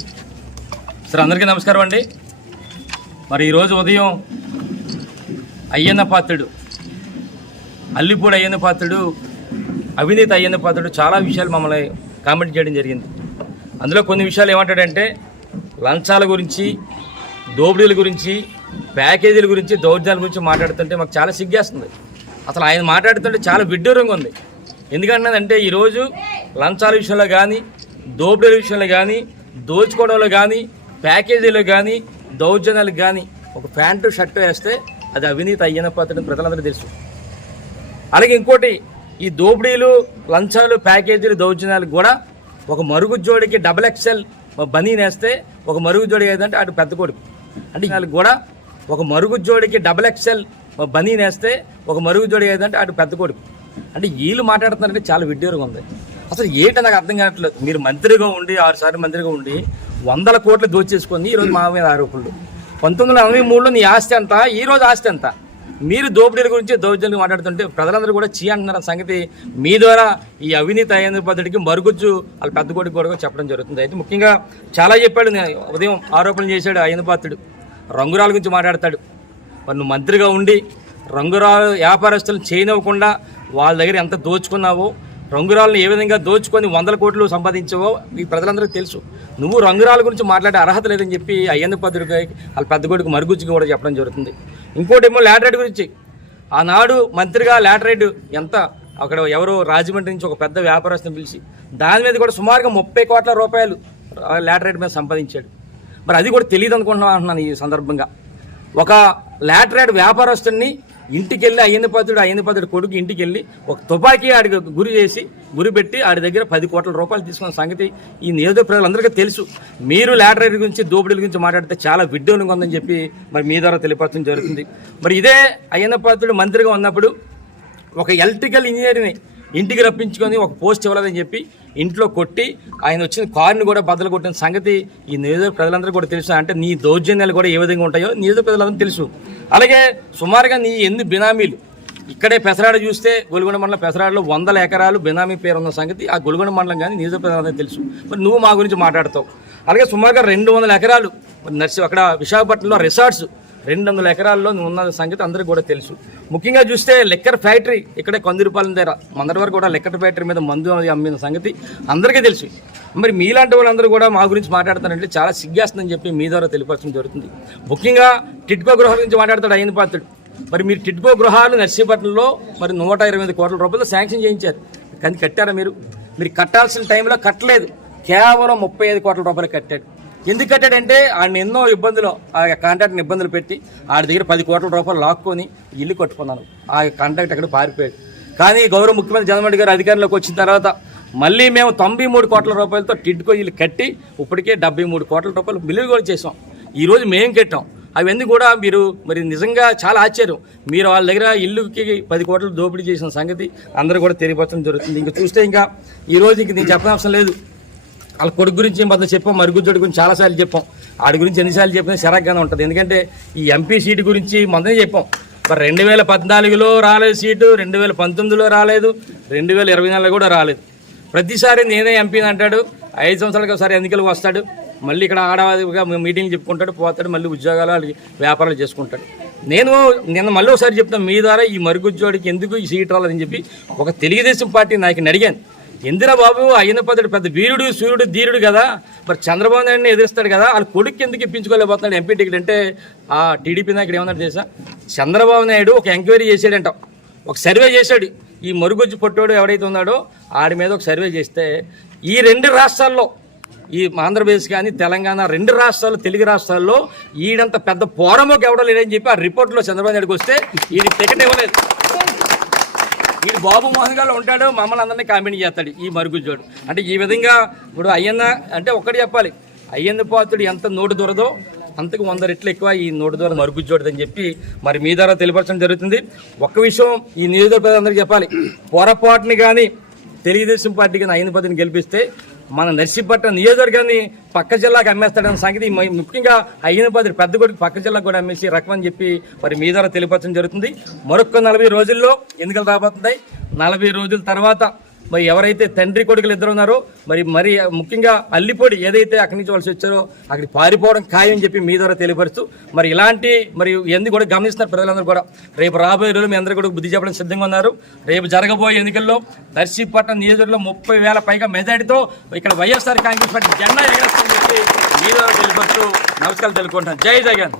Sir. అందరికీ నమస్కారం అండి. మరి ఈరోజు ఉదయం అయ్యన్న పాత్రుడు అల్లిపూడి అయ్యన్న పాత్రుడు అవినీతి అయ్యన్న పాత్రుడు చాలా విషయాలు మమ్మల్ని కామెంట్ చేయడం జరిగింది. అందులో కొన్ని విషయాలు ఏమంటాడంటే లంచాల గురించి దోపిడీల గురించి ప్యాకేజీల గురించి దౌర్జన్యాల గురించి మాట్లాడుతుంటే మాకు చాలా సిగ్గేస్తుంది. అసలు ఆయన మాట్లాడుతుంటే చాలా విడ్డూరంగా ఉంది. ఎందుకంటున్నదంటే ఈరోజు లంచాల విషయంలో కానీ దోపిడీల విషయంలో కానీ దోచుకోవడంలో కానీ ప్యాకేజీలో కానీ దౌర్జన్యాలకు కానీ ఒక ప్యాంటు షర్ట్ వేస్తే అది అవినీతి అయ్యన పాత్రని ప్రజలందరూ తెలుసు. అలాగే ఇంకోటి ఈ దోపిడీలు లంచాలు ప్యాకేజీలు దౌర్జన్యాలకు కూడా ఒక మరుగు జోడికి డబల్ ఎక్సెల్ బనీ నేస్తే ఒక మరుగు జోడి ఏదంటే అటు పెద్ద కొడుకు. అంటే వాళ్ళకి కూడా ఒక మరుగు జోడికి డబల్ ఎక్సెల్ బనీ నేస్తే ఒక మరుగు జోడి ఏదంటే అటు పెద్ద కొడుకు. అంటే వీళ్ళు మాట్లాడుతున్నారంటే చాలా విడ్డూరంగా ఉంది. అసలు ఏంటో నాకు అర్థం కావట్లేదు. మీరు మంత్రిగా ఉండి ఆరు సార్లు మంత్రిగా ఉండి వందల కోట్లు దోచేసుకొని ఈరోజు మా మీద ఆరోపణలు. పంతొమ్మిది వందల ఎనభై మూడులో నీ ఆస్తి ఎంత? ఈరోజు ఆస్తి ఎంత? మీరు దోపిడీల గురించి దౌర్జన్యం మాట్లాడుతుంటే ప్రజలందరూ కూడా చీ అంటున్నారు. సంగతి మీ ద్వారా ఈ అవినీతి అయ్యేందు పద్ధతికి మరుగుజ్జు వాళ్ళ పెద్ద కొడుకు కూడా చెప్పడం జరుగుతుంది. అయితే ముఖ్యంగా చాలా చెప్పాడు నేను. ఉదయం ఆరోపణలు చేశాడు అయ్యన పాత్రుడు రంగురాల గురించి మాట్లాడతాడు. మరి నువ్వు మంత్రిగా ఉండి రంగురాలు వ్యాపారస్తులను చేయనివ్వకుండా వాళ్ళ దగ్గర ఎంత దోచుకున్నావో రంగురాలను ఏ విధంగా దోచుకొని వందల కోట్లు సంపాదించావో మీ ప్రజలందరికీ తెలుసు. నువ్వు రంగురాల గురించి మాట్లాడే అర్హత లేదని చెప్పి అయ్యన్న పద్ధతికి వాళ్ళ పెద్ద కొడుకు మరుగుజ్జుకి కూడా చెప్పడం జరుగుతుంది. ఇంకోటేమో లాటరైట్ గురించి. ఆనాడు మంత్రిగా లాటరైట్ ఎంత? అక్కడ ఎవరో రాజమండ్రి నుంచి ఒక పెద్ద వ్యాపారస్తుని పిలిచి దాని మీద కూడా సుమారుగా ముప్పై కోట్ల రూపాయలు లాటరైట్ మీద సంపాదించాడు. మరి అది కూడా తెలియదు అనుకుంటున్నాను అంటున్నాను ఈ సందర్భంగా. ఒక లాటరైట్ వ్యాపారస్తుని ఇంటికి వెళ్ళి అయ్యన్న పాత్రుడు అయ్యన్న పాత్రుడు కొడుకు ఇంటికి వెళ్ళి ఒక తుపాకీ ఆడికి గురి చేసి గురి పెట్టి ఆడి దగ్గర పది కోట్ల రూపాయలు తీసుకున్న సంగతి ఈ నియోజక ప్రజలందరికీ తెలుసు. మీరు లాటరీ గురించి దోపిడీల గురించి మాట్లాడితే చాలా విడ్డూరంగా ఉందని చెప్పి మరి మీ ద్వారా తెలియపరచడం జరుగుతుంది. మరి ఇదే అయ్యన్న పాత్రుడు మంత్రిగా ఉన్నప్పుడు ఒక ఎలక్ట్రికల్ ఇంజనీర్ని ఇంటికి రప్పించుకొని ఒక పోస్ట్ ఇవ్వలేదని చెప్పి ఇంట్లో కొట్టి ఆయన వచ్చిన కారుని కూడా బద్దలు కొట్టిన సంగతి ఈ నియోజక ప్రజలందరూ కూడా తెలుసు. అంటే నీ దౌర్జన్యాలు కూడా ఏ విధంగా ఉంటాయో నియోజక ప్రజలందరూ తెలుసు. అలాగే సుమారుగా నీ ఎన్ని బినామీలు? ఇక్కడే పెసరాడ చూస్తే గొలుగొండ మండలం పెసరాడలో వందల ఎకరాలు బినామీ పేరు ఉన్న సంగతి ఆ గొలుగొండ మండలం కానీ నియోజక ప్రజలందరూ తెలుసు. మరి నువ్వు మా గురించి మాట్లాడతావు. అలాగే సుమారుగా రెండు వందల ఎకరాలు నర్సి అక్కడ విశాఖపట్నంలో రిసార్ట్స్ రెండు వందల ఎకరాల్లో నువ్వు ఉన్న సంగతి అందరికీ కూడా తెలుసు. ముఖ్యంగా చూస్తే లెక్కర్ ఫ్యాక్టరీ ఇక్కడే కొందిరిపాలెం దగ్గర మందరి వరకు కూడా లెక్కర్ ఫ్యాక్టరీ మీద మందు అది అమ్మిన సంగతి అందరికీ తెలుసు. మరి మీలాంటి వాళ్ళందరూ కూడా మా గురించి మాట్లాడతారంటే చాలా సిగ్గేస్తుందని చెప్పి మీ ద్వారా తెలియపరచడం జరుగుతుంది. ముఖ్యంగా టిట్కో గృహాల గురించి మాట్లాడతాడు అయిన పాత్రుడు. మరి మీరు టిట్కో గృహాలు నర్సీపట్నంలో మరి నూట ఇరవై ఐదు కోట్ల రూపాయలు శాంక్షన్ చేయించారు. కానీ కట్టారా మీరు? మీరు కట్టాల్సిన టైంలో కట్టలేదు. కేవలం ముప్పై ఐదు కోట్ల రూపాయలు కట్టాడు ఎందుకు కట్టాడంటే ఆయన ఎన్నో ఇబ్బందులు ఆ కాంట్రాక్ట్ని ఇబ్బందులు పెట్టి ఆడి దగ్గర పది కోట్ల రూపాయలు లాక్కొని ఇల్లు కట్టుకున్నాను. ఆ కాంట్రాక్ట్ అక్కడ పారిపోయాడు. కానీ గౌరవ ముఖ్యమంత్రి జగన్మోహన్ గారు అధికారంలోకి వచ్చిన తర్వాత మళ్ళీ మేము తొంభై మూడు కోట్ల రూపాయలతో టిడ్కో ఇల్లు కట్టి ఇప్పటికే డెబ్బై మూడు కోట్ల రూపాయలు బిల్లులు కూడా చేసాం ఈరోజు మేము కట్టాం. అవన్నీ కూడా మీరు మరి నిజంగా చాలా ఆశ్చర్యం. మీరు వాళ్ళ దగ్గర ఇల్లుకి పది కోట్లు దోపిడీ చేసిన సంగతి అందరూ కూడా తెలియపరచడం జరుగుతుంది. ఇంకా చూస్తే ఇంకా ఈరోజు ఇంక నేను చెప్పనవసరం లేదు. వాళ్ళ కొడుకు గురించి మొదలు చెప్పాం మరుగుజ్జోడి గురించి చాలాసార్లు చెప్పాం. ఆడి గురించి ఎన్నిసార్లు చెప్పినా సరగ్గానే ఉంటుంది. ఎందుకంటే ఈ ఎంపీ సీటు గురించి మొదలే చెప్పాం. మరి రెండు వేల పద్నాలుగులో రాలేదు సీటు రెండు వేల పంతొమ్మిదిలో రాలేదు రెండు వేల ఇరవై నాలుగులో కూడా రాలేదు. ప్రతిసారి నేనే ఎంపీని అంటాడు ఐదు సంవత్సరాలకు ఒకసారి ఎన్నికలకు వస్తాడు మళ్ళీ ఇక్కడ ఆడవాదిగా మీటింగ్ చెప్పుకుంటాడు పోతాడు మళ్ళీ ఉద్యోగాలు వ్యాపారాలు చేసుకుంటాడు. నేను నిన్న మళ్ళీ ఒకసారి చెప్తాను మీ ద్వారా ఈ మరుగుజ్జోడికి ఎందుకు ఈ సీట్ రాలేదని చెప్పి ఒక తెలుగుదేశం పార్టీ నాయకుని అడిగాను. ఇందిరా బాబు అయ్యన పద్ధతి పెద్ద వీరుడు సూర్యుడు ధీరుడు కదా. మరి చంద్రబాబు నాయుడిని ఎదురుస్తాడు కదా. వాళ్ళ కొడుకు ఎందుకు ఇప్పించుకోలేకపోతున్నాడు? ఎంపీ టికెట్ అంటే ఆ టీడీపీ నాయకుడు ఏమన్నాడు తెలుసా? చంద్రబాబు నాయుడు ఒక ఎంక్వైరీ చేశాడంట. ఒక సర్వే చేశాడు. ఈ మరుగుజ్జు పొట్టోడు ఎవడైతే ఉన్నాడో ఆడి మీద ఒక సర్వే చేస్తే ఈ రెండు రాష్ట్రాల్లో ఈ ఆంధ్రప్రదేశ్ కానీ తెలంగాణ రెండు రాష్ట్రాలు తెలుగు రాష్ట్రాల్లో ఈడంత పెద్ద పోరమోకి ఎవడో లేదని చెప్పి ఆ రిపోర్ట్లో చంద్రబాబు నాయుడుకి వస్తే ఈ టికెట్ ఇవ్వలేదు. వీడు బాబు మోహన్ గారు ఉంటాడు మమ్మల్ని అందరినీ కామెంట్ చేస్తాడు ఈ మరుగుజ్జోడు అంటే ఈ విధంగా ఇప్పుడు అయ్యన్న అంటే ఒక్కటి చెప్పాలి అయ్యన్న పాత్రుడు ఎంత నోటు దొరదో అంతకు వంద రెట్లు ఎక్కువ ఈ నోటు ద్వారా మరుగుజ్జోడదని చెప్పి మరి మీ ద్వారా తెలియపరచడం జరుగుతుంది. ఒక్క విషయం ఈ నియోజకవర్గ అందరికీ చెప్పాలి పొరపాటుని కానీ తెలుగుదేశం పార్టీకి అయిన పదిని గెలిపిస్తే మన నర్సీపట్నం నియోజకవర్గాన్ని పక్క జిల్లాకు అమ్మేస్తాడన్న సంగతి ముఖ్యంగా అయ్యనపాద్రి పెద్ద కొడుకు పక్క జిల్లాకు కూడా అమ్మేసి రకమని చెప్పి మరి మీ ద్వారా తెలియపరచడం జరుగుతుంది. మరొక నలభై రోజుల్లో ఎన్నికలు రాబోతున్నాయి. నలభై రోజుల తర్వాత మరి ఎవరైతే తండ్రి కొడుకులు ఇద్దరు ఉన్నారో మరి మరి ముఖ్యంగా అల్లిపొడి ఏదైతే అక్కడి నుంచి వలసి వచ్చారో అక్కడికి పారిపోవడం ఖాయం చెప్పి మీ ద్వారా తెలియపరుస్తూ మరి ఇలాంటి మరి ఎందుకు కూడా గమనిస్తున్నారు ప్రజలందరూ కూడా. రేపు రాబోయే రోజులు మీ అందరూ కూడా బుద్ధి చెప్పడం సిద్ధంగా ఉన్నారు. రేపు జరగబోయే ఎన్నికల్లో దర్శిపట్నం నియోజకవర్గంలో ముప్పై వేల పైగా మెజార్టీతో ఇక్కడ వైఎస్ఆర్ కాంగ్రెస్ పార్టీ జెండా ఎగరేస్తుందని చెప్పి మీ ద్వారా తెలియపరుస్తూ నమస్కారం తెలుపుకుంటాను జై జగన్.